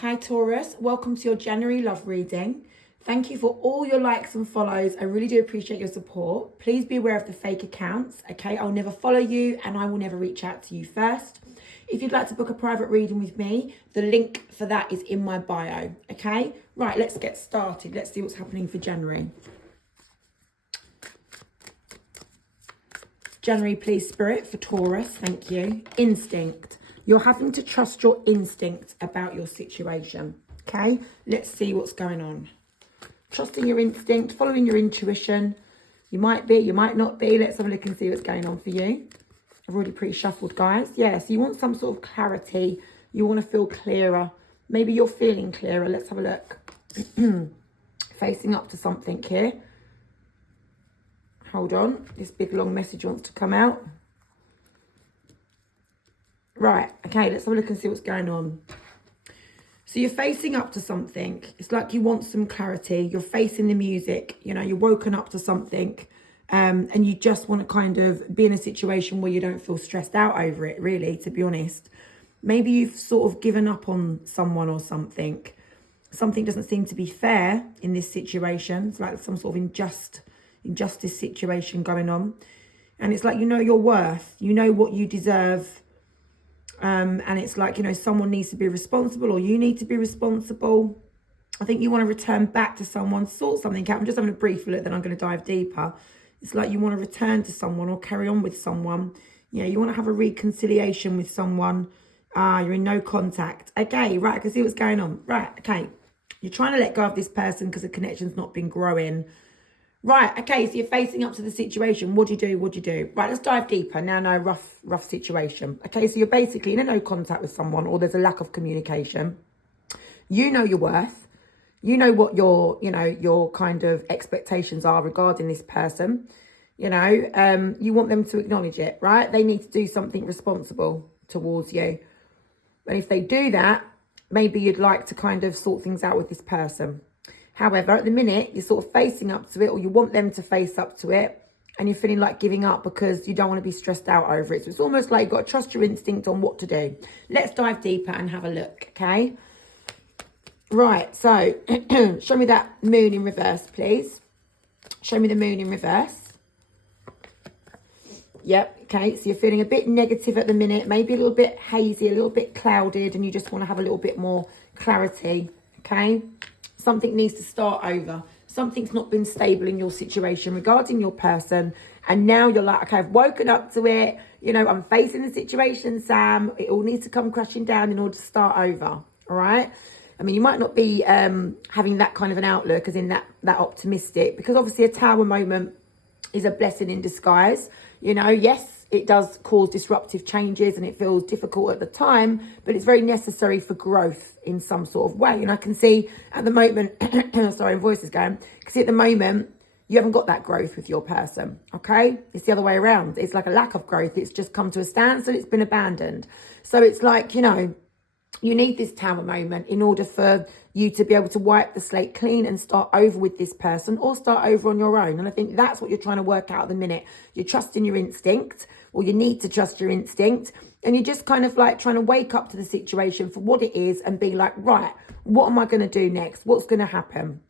Hi Taurus, welcome to your January love reading. Thank you for all your likes and follows. I really do appreciate your support. Please be aware of the fake accounts, okay? I'll never follow you and I will never reach out to you first. If you'd like to book a private reading with me, the link for that is in my bio, okay? Right, let's get started. Let's see what's happening for January. January, please, Spirit, for Taurus. Thank you. Instinct. You're having to trust your instinct about your situation, okay? Let's see what's going on. Trusting your instinct, following your intuition. You might be, you might not be. Let's have a look and see what's going on for you. I've already pre-shuffled, guys. Yeah, so you want some sort of clarity. You want to feel clearer. Maybe you're feeling clearer. Let's have a look. Facing up to something here. Hold on. This big long message wants to come out. Right, okay, let's have a look and see what's going on. So you're facing up to something. It's like you want some clarity. You're facing the music. You know, you're woken up to something. And you just want to kind of be in a situation where you don't feel stressed out over it, really, to be honest. Maybe you've sort of given up on someone or something. Something doesn't seem to be fair in this situation. It's like some sort of injustice situation going on. And it's like, you know your worth. You know what you deserve. And it's like, you know, someone needs to be responsible or you need to be responsible. I think you want to return back to someone, sort something out. I'm just having a brief look, then I'm going to dive deeper. It's like you want to return to someone or carry on with someone. You know, you want to have a reconciliation with someone. You're in no contact. Okay, right, I can see what's going on. Right, okay. You're trying to let go of this person because the connection's not been growing. Right, okay, so you're facing up to the situation. What do you do? What do you do? Right, let's dive deeper. Now, no, rough situation. Okay, so you're basically in a no contact with someone or there's a lack of communication. You know your worth. You know what your kind of expectations are regarding this person. You know, you want them to acknowledge it, right? They need to do something responsible towards you. And if they do that, maybe you'd like to kind of sort things out with this person. However, at the minute, you're sort of facing up to it or you want them to face up to it and you're feeling like giving up because you don't want to be stressed out over it. So it's almost like you've got to trust your instinct on what to do. Let's dive deeper and have a look, okay? Right, so show me that moon in reverse, please. Show me the moon in reverse. Yep, okay, so you're feeling a bit negative at the minute, maybe a little bit hazy, a little bit clouded, and you just want to have a little bit more clarity, okay? Something needs to start over. Something's not been stable in your situation regarding your person. And now you're like, okay, I've woken up to it. You know, I'm facing the situation, Sam. It all needs to come crashing down in order to start over. All right. I mean, you might not be having that kind of an outlook as in that optimistic, because obviously a tower moment is a blessing in disguise. You know, yes, it does cause disruptive changes and it feels difficult at the time, but it's very necessary for growth in some sort of way. And I can see at the moment, sorry, voice is going, I can see at the moment, you haven't got that growth with your person, okay? It's the other way around. It's like a lack of growth. It's just come to a standstill. It's been abandoned. So it's like, you know, you need this tower moment in order for you to be able to wipe the slate clean and start over with this person or start over on your own. And I think that's what you're trying to work out at the minute. You're trusting your instinct, or you need to trust your instinct. And you're just kind of like trying to wake up to the situation for what it is and be like, right, what am I going to do next? What's going to happen?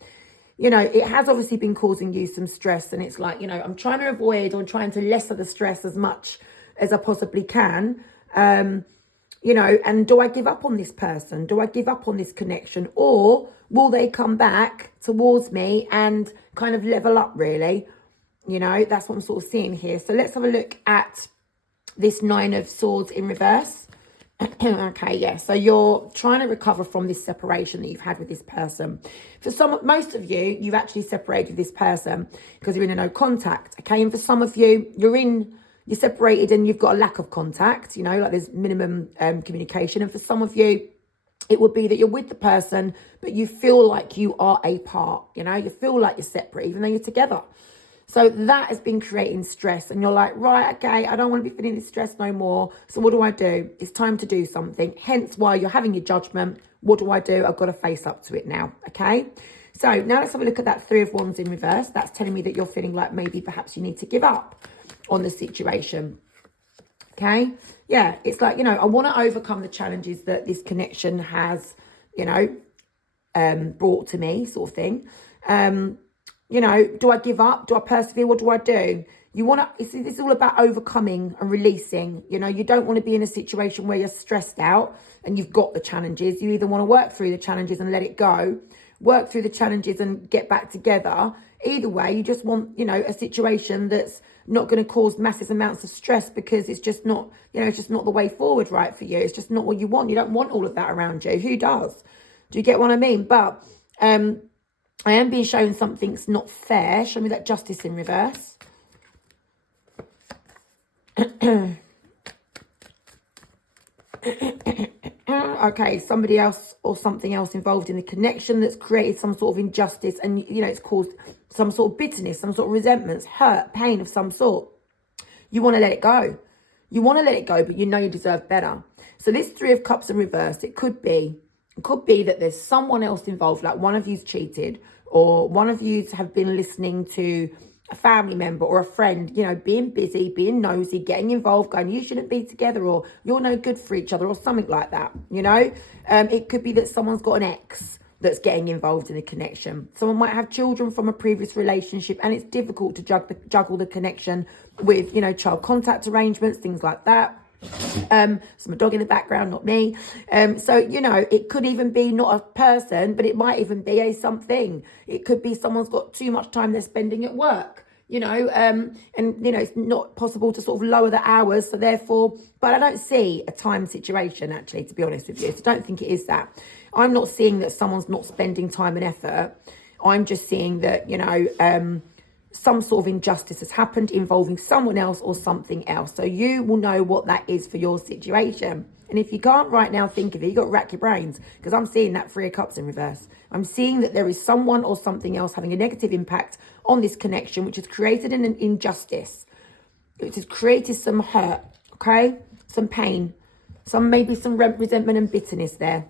You know, it has obviously been causing you some stress. And it's like, you know, I'm trying to avoid or trying to lessen the stress as much as I possibly can. You know, and do I give up on this person? Do I give up on this connection? Or will they come back towards me and kind of level up, really? You know, that's what I'm sort of seeing here. So let's have a look at this 9 of Swords in reverse. Okay, yeah. So you're trying to recover from this separation that you've had with this person. For most of you, you've actually separated with this person because you're in a no contact. Okay, and for some of you, you're separated and you've got a lack of contact, you know, like there's minimum communication. And for some of you, it would be that you're with the person, but you feel like you are apart, you know, you feel like you're separate, even though you're together. So that has been creating stress and you're like, right, okay, I don't want to be feeling this stress no more. So what do? It's time to do something. Hence why you're having your judgment. What do? I've got to face up to it now, okay? So now let's have a look at that 3 of Wands in reverse. That's telling me that you're feeling like maybe perhaps you need to give up on the situation. Okay, yeah, it's like, you know, I want to overcome the challenges that this connection has you know, brought to me, sort of thing. You know, do I give up? Do I persevere? What do I do? You want to, it's all about overcoming and releasing. You know, you don't want to be in a situation where you're stressed out and you've got the challenges. You either want to work through the challenges and let it go, work through the challenges and get back together. Either way, you just want, you know, a situation that's not going to cause massive amounts of stress, because it's just not, you know, it's just not the way forward, right, for you. It's just not what you want. You don't want all of that around you. Who does? Do you get what I mean? But I am being shown something's not fair. Show me that justice in reverse. Okay, somebody else or something else involved in the connection that's created some sort of injustice, and, you know, it's caused some sort of bitterness, some sort of resentments, hurt, pain of some sort. You want to let it go. You want to let it go, but you know you deserve better. So this Three of Cups in reverse, it could be that there's someone else involved, like one of you's cheated, or one of you have been listening to a family member or a friend, you know, being busy, being nosy, getting involved, going, you shouldn't be together, or you're no good for each other, or something like that, you know. It could be that someone's got an ex that's getting involved in a connection. Someone might have children from a previous relationship, and it's difficult to juggle the connection with, you know, child contact arrangements, things like that. So my dog in the background, not me. So, you know, it could even be not a person, but it might even be a something. It could be someone's got too much time they're spending at work, you know, and, you know, it's not possible to sort of lower the hours. So therefore, but I don't see a time situation, actually, to be honest with you. So I don't think it is that. I'm not seeing that someone's not spending time and effort. I'm just seeing that, you know, some sort of injustice has happened involving someone else or something else. So you will know what that is for your situation. And if you can't right now think of it, you've got to rack your brains, because I'm seeing that Three of Cups in reverse. I'm seeing that there is someone or something else having a negative impact on this connection, which has created an injustice. It has created some hurt, okay? Some pain, maybe some resentment and bitterness there.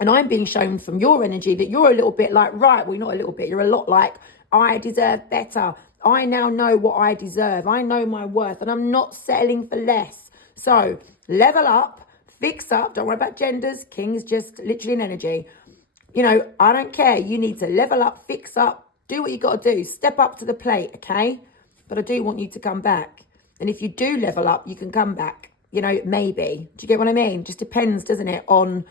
And I'm being shown from your energy that you're a little bit like, right, well, not a little bit, you're a lot like, I deserve better. I now know what I deserve. I know my worth, and I'm not settling for less. So level up, fix up. Don't worry about genders. King is just literally an energy. You know, I don't care. You need to level up, fix up, do what you got to do. Step up to the plate, okay? But I do want you to come back. And if you do level up, you can come back. You know, maybe. Do you get what I mean? Just depends, doesn't it, on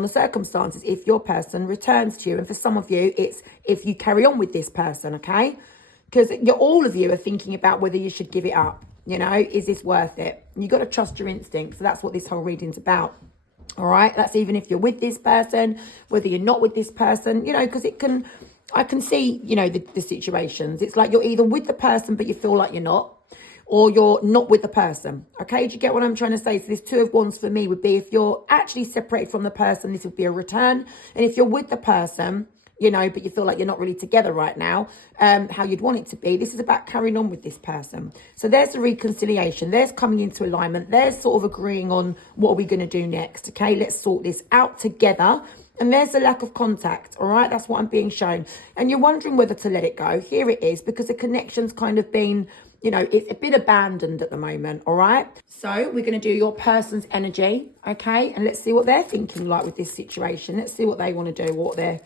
the circumstances, if your person returns to you. And for some of you, it's if you carry on with this person, okay? Because all of you are thinking about whether you should give it up. You know, is this worth it? You got to trust your instincts. So that's what this whole reading's about. All right? That's even if you're with this person, whether you're not with this person, you know, because I can see, you know, the situations. It's like you're either with the person, but you feel like you're not, or you're not with the person. Okay, do you get what I'm trying to say? So this Two of Wands for me would be, if you're actually separated from the person, this would be a return. And if you're with the person, you know, but you feel like you're not really together right now, how you'd want it to be, this is about carrying on with this person. So there's the reconciliation. There's coming into alignment. There's sort of agreeing on what are we going to do next. Okay, let's sort this out together. And there's the lack of contact, all right? That's what I'm being shown. And you're wondering whether to let it go. Here it is, because the connection's kind of been, you know, it's a bit abandoned at the moment, all right? So we're going to do your person's energy, okay? And let's see what they're thinking like with this situation. Let's see what they want to do, what their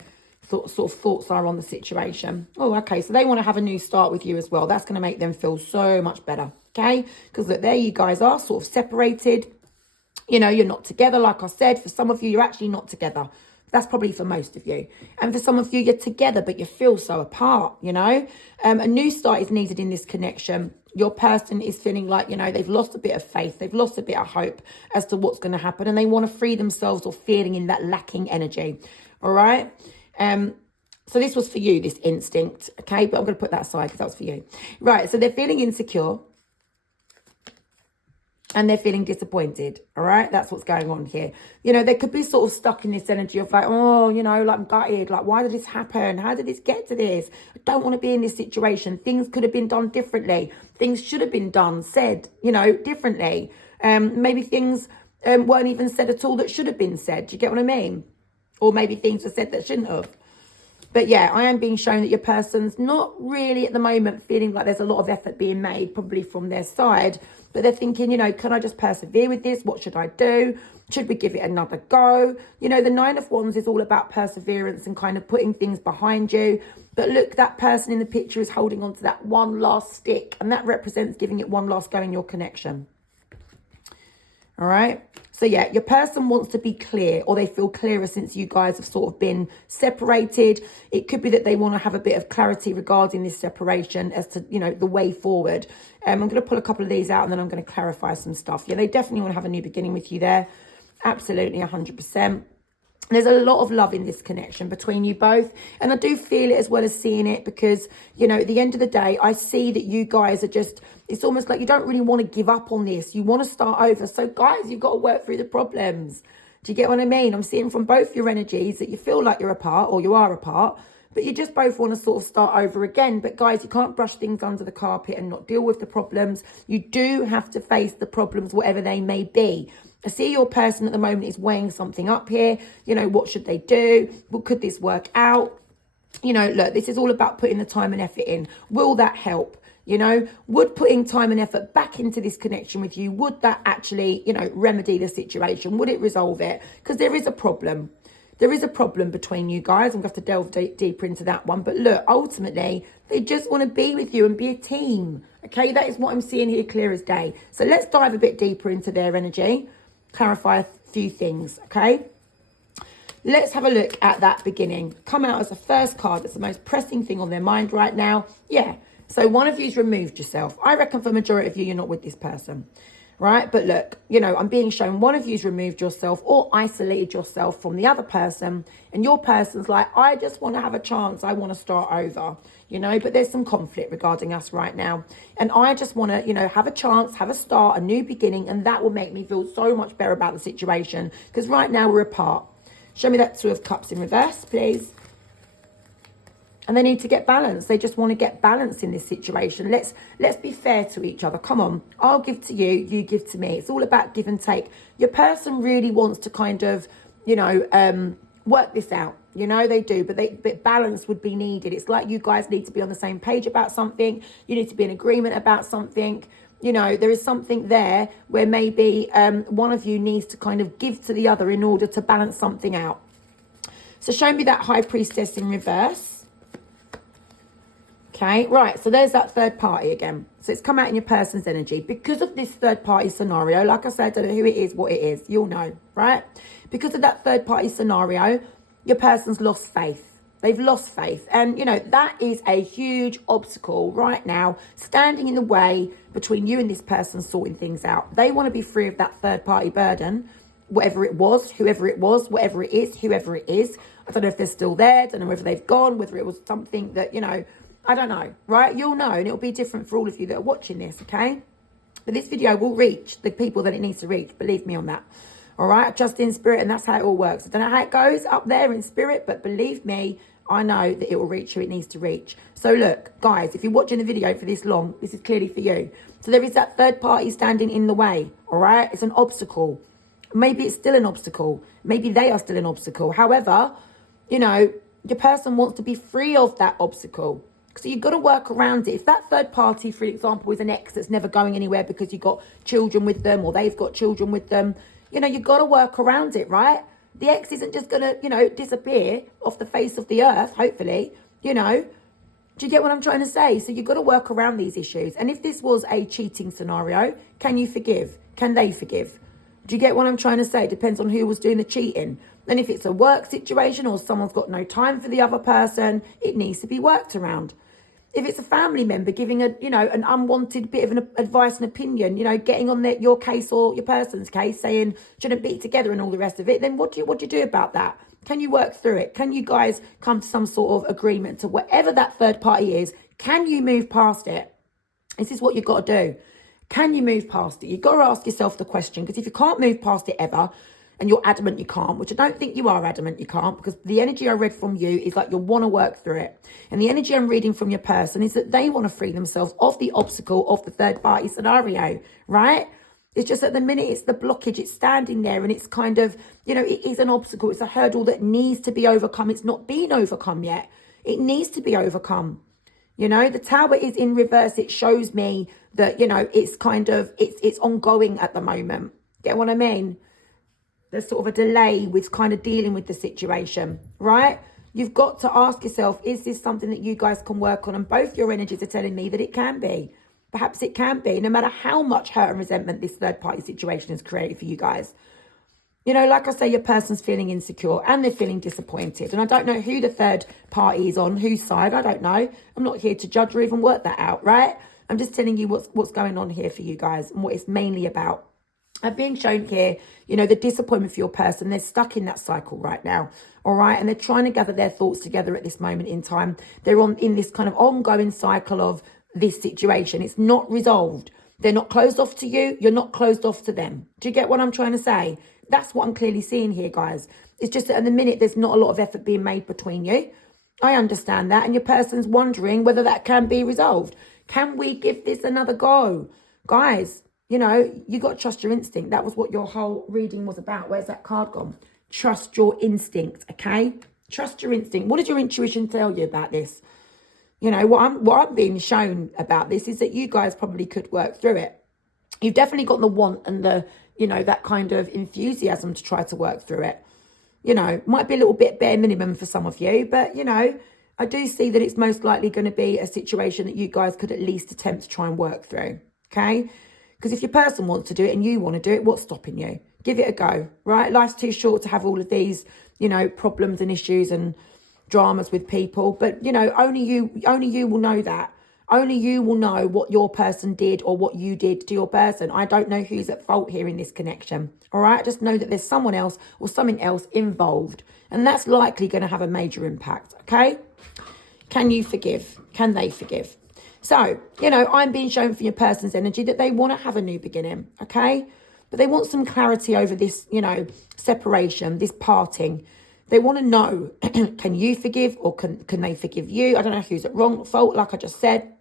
sort of thoughts are on the situation. Oh, okay, so they want to have a new start with you as well. That's going to make them feel so much better, okay? Because look, there you guys are, sort of separated. You know, you're not together, like I said. For some of you, you're actually not together. That's probably for most of you. And for some of you, you're together, but you feel so apart, you know. A new start is needed in this connection. Your person is feeling like, you know, they've lost a bit of faith. They've lost a bit of hope as to what's going to happen. And they want to free themselves or feeling in that lacking energy. All right. So this was for you, this instinct. Okay. But I'm going to put that aside because that was for you. Right. So they're feeling insecure. And they're feeling disappointed, all right? That's what's going on here. You know, they could be sort of stuck in this energy of like, oh, you know, like I'm gutted. Like, why did this happen? How did this get to this? I don't want to be in this situation. Things could have been done differently. Things should have been done, said, you know, differently. Maybe things weren't even said at all that should have been said. Do you get what I mean? Or maybe things were said that shouldn't have. But yeah, I am being shown that your person's not really at the moment feeling like there's a lot of effort being made, probably from their side. But they're thinking, you know, can I just persevere with this? What should I do? Should we give it another go? You know, the Nine of Wands is all about perseverance and kind of putting things behind you. But look, that person in the picture is holding on to that one last stick. And that represents giving it one last go in your connection. All right. So yeah, your person wants to be clear, or they feel clearer since you guys have sort of been separated. It could be that they want to have a bit of clarity regarding this separation as to, you know, the way forward. I'm going to pull a couple of these out and then I'm going to clarify some stuff. Yeah, they definitely want to have a new beginning with you there. Absolutely, 100%. There's a lot of love in this connection between you both. And I do feel it as well as seeing it because, you know, at the end of the day, I see that you guys are just, it's almost like you don't really want to give up on this. You want to start over. So guys, you've got to work through the problems. Do you get what I mean? I'm seeing from both your energies that you feel like you're apart, or you are apart, but you just both want to sort of start over again. But guys, you can't brush things under the carpet and not deal with the problems. You do have to face the problems, whatever they may be. I see your person at the moment is weighing something up here. You know, what should they do? Well, could this work out? You know, look, this is all about putting the time and effort in. Will that help? You know, would putting time and effort back into this connection with you, would that actually, you know, remedy the situation? Would it resolve it? Because there is a problem. There is a problem between you guys. I'm going to have to delve deeper into that one. But look, ultimately, they just want to be with you and be a team. Okay, that is what I'm seeing here clear as day. So let's dive a bit deeper into their energy. Clarify a few things, okay? Let's have a look at that beginning. Come out as the first card. That's the most pressing thing on their mind right now. Yeah. So one of you's removed yourself. I reckon for the majority of you, you're not with this person, right? But look, you know, I'm being shown one of you's removed yourself or isolated yourself from the other person. And your person's like, I just want to have a chance. I want to start over, you know, but there's some conflict regarding us right now. And I just want to, you know, have a chance, have a start, a new beginning. And that will make me feel so much better about the situation. Because right now we're apart. Show me that Two of Cups in reverse, please. And they need to get balance. They just want to get balance in this situation. Let's be fair to each other. Come on. I'll give to you. You give to me. It's all about give and take. Your person really wants to kind of, you know, work this out. You know, they do. But balance would be needed. It's like you guys need to be on the same page about something. You need to be in agreement about something. You know, there is something there where maybe one of you needs to kind of give to the other in order to balance something out. So show me that High Priestess in reverse. Okay, right, so there's that third party again. So it's come out in your person's energy. Because of this third party scenario, like I said, I don't know who it is, what it is, you'll know, right? Because of that third party scenario, your person's lost faith. They've lost faith. And, you know, that is a huge obstacle right now, standing in the way between you and this person sorting things out. They want to be free of that third party burden, whatever it was, whoever it was, whatever it is, whoever it is. I don't know if they're still there. I don't know whether they've gone, whether it was something that, you know, I don't know, right? You'll know, and it'll be different for all of you that are watching this, okay? But this video will reach the people that it needs to reach. Believe me on that. All right? Just in spirit, and that's how it all works. I don't know how it goes up there in spirit, but believe me, I know that it will reach who it needs to reach. So look, guys, if you're watching the video for this long, this is clearly for you. So there is that third party standing in the way, all right? It's an obstacle. Maybe it's still an obstacle. Maybe they are still an obstacle. However, you know, your person wants to be free of that obstacle. So you've got to work around it. If that third party, for example, is an ex that's never going anywhere because you've got children with them or they've got children with them, you know, you've got to work around it, right? The ex isn't just going to, you know, disappear off the face of the earth, hopefully, you know. Do you get what I'm trying to say? So you've got to work around these issues. And if this was a cheating scenario, can you forgive? Can they forgive? Do you get what I'm trying to say? It depends on who was doing the cheating. And if it's a work situation or someone's got no time for the other person, it needs to be worked around. If it's a family member giving a, you know, an unwanted bit of an advice and opinion, you know, getting on your case or your person's case, saying shouldn't be together and all the rest of it, then what do you do about that? Can you work through it? Can you guys come to some sort of agreement to whatever that third party is? Can you move past it? This is what you've got to do. Can you move past it? You've got to ask yourself the question, because if you can't move past it ever, and you're adamant you can't, which I don't think you are adamant you can't, because the energy I read from you is like you want to work through it. And the energy I'm reading from your person is that they want to free themselves of the obstacle of the third party scenario, right? It's just at the minute, it's the blockage. It's standing there and it's kind of, you know, it is an obstacle. It's a hurdle that needs to be overcome. It's not been overcome yet. It needs to be overcome. You know, the Tower is in reverse. It shows me that, you know, it's kind of, it's ongoing at the moment. Get what I mean? There's sort of a delay with kind of dealing with the situation, right? You've got to ask yourself, is this something that you guys can work on? And both your energies are telling me that it can be. Perhaps it can be, no matter how much hurt and resentment this third party situation has created for you guys. You know, like I say, your person's feeling insecure and they're feeling disappointed. And I don't know who the third party is on, whose side. I don't know. I'm not here to judge or even work that out, right? I'm just telling you what's going on here for you guys and what it's mainly about. I'm being shown here, you know, the disappointment for your person. They're stuck in that cycle right now, all right? And they're trying to gather their thoughts together at this moment in time. They're in this kind of ongoing cycle of this situation. It's not resolved. They're not closed off to you. You're not closed off to them. Do you get what I'm trying to say? That's what I'm clearly seeing here, guys. It's just that at the minute, there's not a lot of effort being made between you. I understand that. And your person's wondering whether that can be resolved. Can we give this another go? Guys, you know, you got to trust your instinct. That was what your whole reading was about. Where's that card gone? Trust your instinct, okay? Trust your instinct. What does your intuition tell you about this? You know, what I'm being shown about this is that you guys probably could work through it. You've definitely got the want and the, you know, that kind of enthusiasm to try to work through it. You know, might be a little bit bare minimum for some of you, but, you know, I do see that it's most likely going to be a situation that you guys could at least attempt to try and work through, okay? Because if your person wants to do it and you want to do it, what's stopping you? Give it a go, right? Life's too short to have all of these, you know, problems and issues and dramas with people. But, you know, only you will know that. Only you will know what your person did or what you did to your person. I don't know who's at fault here in this connection, all right? I just know that there's someone else or something else involved. And that's likely going to have a major impact, okay? Can you forgive? Can they forgive? So, you know, I'm being shown from your person's energy that they want to have a new beginning, okay? But they want some clarity over this, you know, separation, this parting. They want to know, can you forgive or can they forgive you? I don't know who's at wrong fault, like I just said.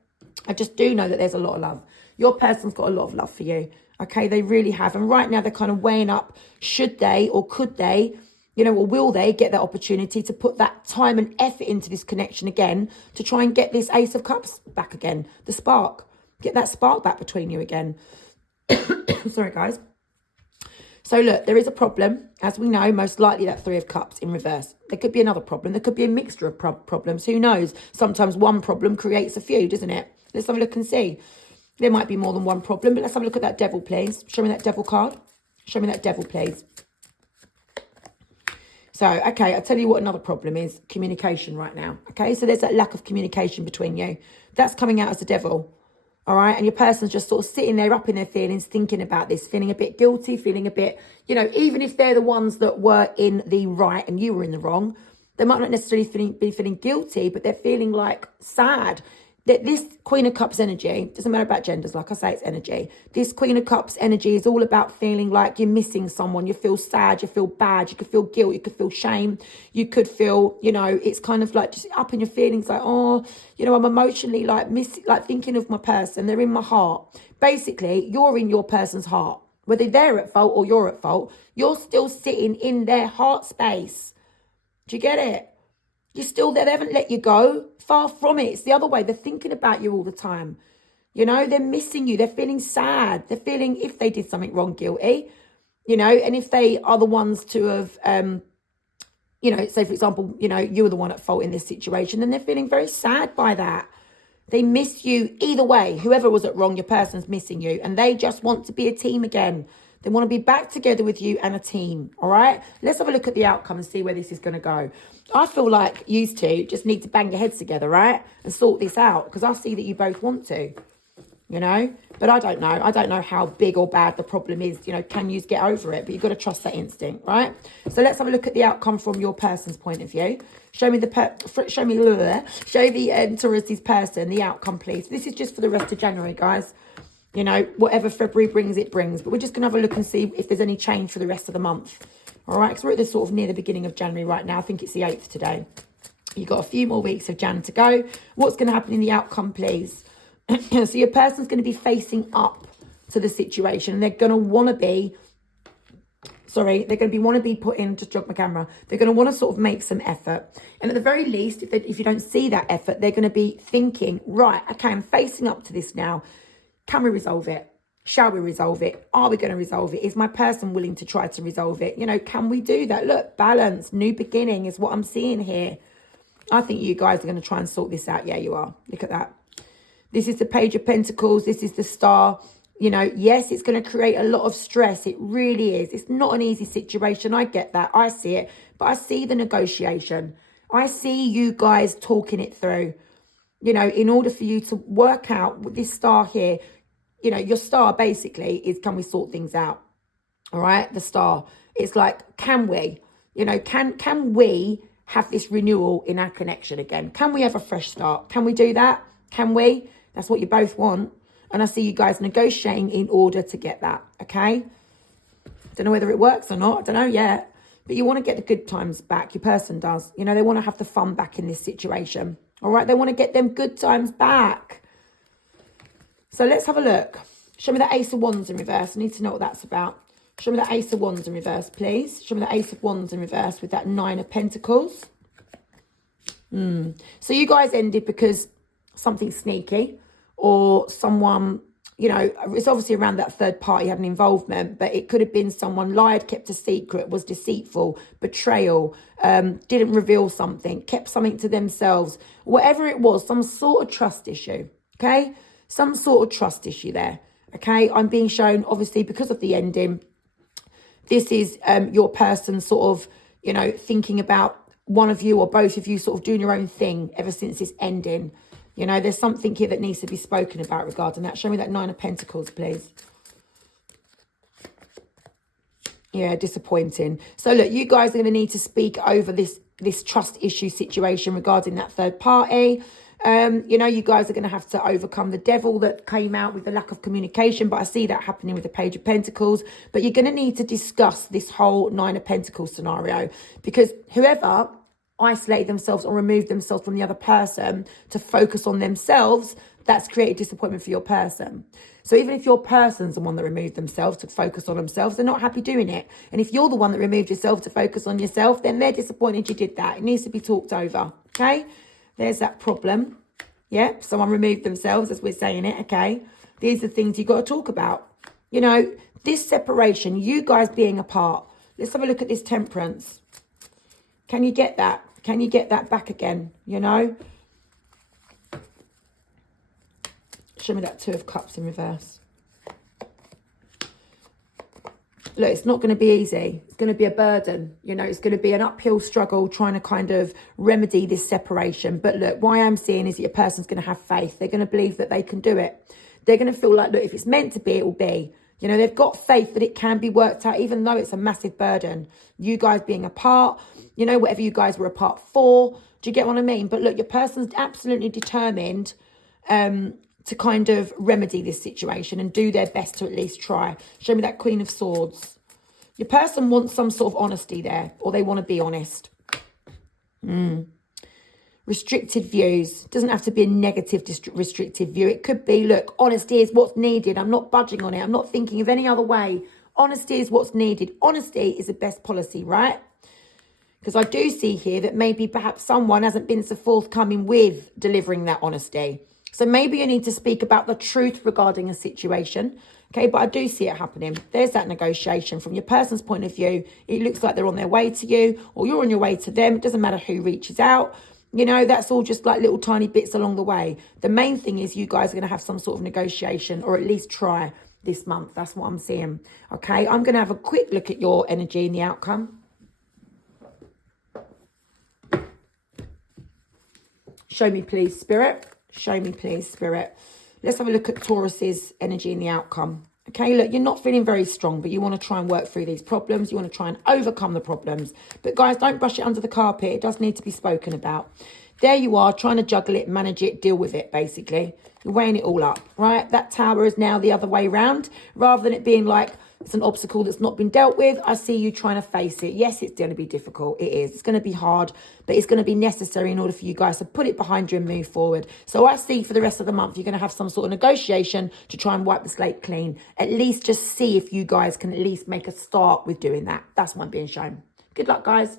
I just do know that there's a lot of love. Your person's got a lot of love for you, okay? They really have. And right now they're kind of weighing up, should they or could they, you know, or will they get that opportunity to put that time and effort into this connection again to try and get this Ace of Cups back again, the spark, get that spark back between you again. Sorry, guys. So look, there is a problem. As we know, most likely that Three of Cups in reverse. There could be another problem. There could be a mixture of problems. Who knows? Sometimes one problem creates a few, doesn't it? Let's have a look and see. There might be more than one problem, but let's have a look at that Devil, please. Show me that Devil card. Show me that Devil, please. So, okay, I'll tell you what another problem is. Communication right now. Okay, so there's that lack of communication between you. That's coming out as the Devil. All right, and your person's just sort of sitting there up in their feelings, thinking about this, feeling a bit guilty, feeling a bit, you know, even if they're the ones that were in the right and you were in the wrong, they might not necessarily be feeling guilty, but they're feeling like sad. That this Queen of Cups energy, doesn't matter about genders, like I say, it's energy. This Queen of Cups energy is all about feeling like you're missing someone. You feel sad, you feel bad, you could feel guilt, you could feel shame. You could feel, you know, it's kind of like just up in your feelings like, oh, you know, I'm emotionally like thinking of my person. They're in my heart. Basically, you're in your person's heart. Whether they're at fault or you're at fault, you're still sitting in their heart space. Do you get it? You're still there. They haven't let you go. Far from it. It's the other way. They're thinking about you all the time. You know, they're missing you. They're feeling sad. They're feeling, if they did something wrong, guilty. You know, and if they are the ones to have, you know, say, for example, you know, you were the one at fault in this situation, then they're feeling very sad by that. They miss you either way. Whoever was at wrong, your person's missing you. And they just want to be a team again. They want to be back together with you and a team, all right? Let's have a look at the outcome and see where this is going to go. I feel like you two just need to bang your heads together, right? And sort this out, because I see that you both want to, you know? But I don't know. I don't know how big or bad the problem is. You know, can you get over it? But you've got to trust that instinct, right? So let's have a look at the outcome from your person's point of view. Show me the Taurus's person, the outcome, please. This is just for the rest of January, guys. You know, whatever February brings, it brings. But we're just going to have a look and see if there's any change for the rest of the month. All right, because we're at the sort of near the beginning of January right now. I think it's the 8th today. You've got a few more weeks of Jan to go. What's going to happen in the outcome, please? So your person's going to be facing up to the situation. And they're going to want to be, want to be put in, just jog my camera. They're going to want to sort of make some effort. And at the very least, if you don't see that effort, they're going to be thinking, right, okay, I'm facing up to this now. Can we resolve it? Shall we resolve it? Are we going to resolve it? Is my person willing to try to resolve it? You know, can we do that? Look, balance, new beginning is what I'm seeing here. I think you guys are going to try and sort this out. Yeah, you are. Look at that. This is the Page of Pentacles. This is the Star. You know, yes, it's going to create a lot of stress. It really is. It's not an easy situation. I get that. I see it. But I see the negotiation. I see you guys talking it through. You know, in order for you to work out with this Star here, you know, your Star basically is, can we sort things out? All right, the Star. It's like, can we? You know, can we have this renewal in our connection again? Can we have a fresh start? Can we do that? Can we? That's what you both want. And I see you guys negotiating in order to get that, okay? Don't know whether it works or not. I don't know yet. But you want to get the good times back. Your person does. You know, they want to have the fun back in this situation. All right, they want to get them good times back. So let's have a look. Show me the Ace of Wands in reverse. I need to know what that's about. Show me the Ace of Wands in reverse, please. Show me the Ace of Wands in reverse with that Nine of Pentacles. So you guys ended because something sneaky or someone, you know, it's obviously around that third party had an involvement, but it could have been someone lied, kept a secret, was deceitful, betrayal, didn't reveal something, kept something to themselves. Whatever it was, some sort of trust issue, okay? Some sort of trust issue there, okay? I'm being shown, obviously, because of the ending, this is your person sort of, you know, thinking about one of you or both of you sort of doing your own thing ever since this ending. You know, there's something here that needs to be spoken about regarding that. Show me that Nine of Pentacles, please. Yeah, disappointing. So, look, you guys are going to need to speak over this trust issue situation regarding that third party. You know, you guys are going to have to overcome the devil that came out with the lack of communication. But I see that happening with the Page of Pentacles. But you're going to need to discuss this whole Nine of Pentacles scenario. Because whoever isolated themselves or removed themselves from the other person to focus on themselves, that's created disappointment for your person. So even if your person's the one that removed themselves to focus on themselves, they're not happy doing it. And if you're the one that removed yourself to focus on yourself, then they're disappointed you did that. It needs to be talked over, okay? There's that problem. Yeah, someone removed themselves as we're saying it, okay? These are things you've got to talk about. You know, this separation, you guys being apart. Let's have a look at this Temperance. Can you get that? Can you get that back again, you know? Show me that Two of Cups in reverse. Look, it's not going to be easy. It's going to be a burden. You know, it's going to be an uphill struggle trying to kind of remedy this separation. But look, what I'm seeing is that your person's going to have faith. They're going to believe that they can do it. They're going to feel like, look, if it's meant to be, it will be. You know, they've got faith that it can be worked out, even though it's a massive burden. You guys being apart, you know, whatever you guys were apart for. Do you get what I mean? But look, your person's absolutely determined to kind of remedy this situation and do their best to at least try. Show me that Queen of Swords. Your person wants some sort of honesty there, or they want to be honest. Restricted views. Doesn't have to be a negative restrictive view. It could be, look, honesty is what's needed. I'm not budging on it. I'm not thinking of any other way. Honesty is what's needed. Honesty is the best policy, right? Because I do see here that maybe perhaps someone hasn't been so forthcoming with delivering that honesty. So maybe you need to speak about the truth regarding a situation. Okay, but I do see it happening. There's that negotiation. From your person's point of view, it looks like they're on their way to you or you're on your way to them. It doesn't matter who reaches out. You know, that's all just like little tiny bits along the way. The main thing is you guys are going to have some sort of negotiation or at least try this month. That's what I'm seeing. Okay, I'm going to have a quick look at your energy and the outcome. Show me, please, Spirit. Show me, please, Spirit. Let's have a look at Taurus's energy and the outcome. Okay, look, you're not feeling very strong, but you want to try and work through these problems. You want to try and overcome the problems. But guys, don't brush it under the carpet. It does need to be spoken about. There you are, trying to juggle it, manage it, deal with it, basically. You're weighing it all up, right? That Tower is now the other way around. Rather than it being like It's an obstacle that's not been dealt with. I see you trying to face it. Yes, it's going to be difficult. It is. It's going to be hard, but it's going to be necessary in order for you guys to put it behind you and move forward. So I see for the rest of the month, you're going to have some sort of negotiation to try and wipe the slate clean. At least just see if you guys can at least make a start with doing that. That's what I'm being shown. Good luck, guys.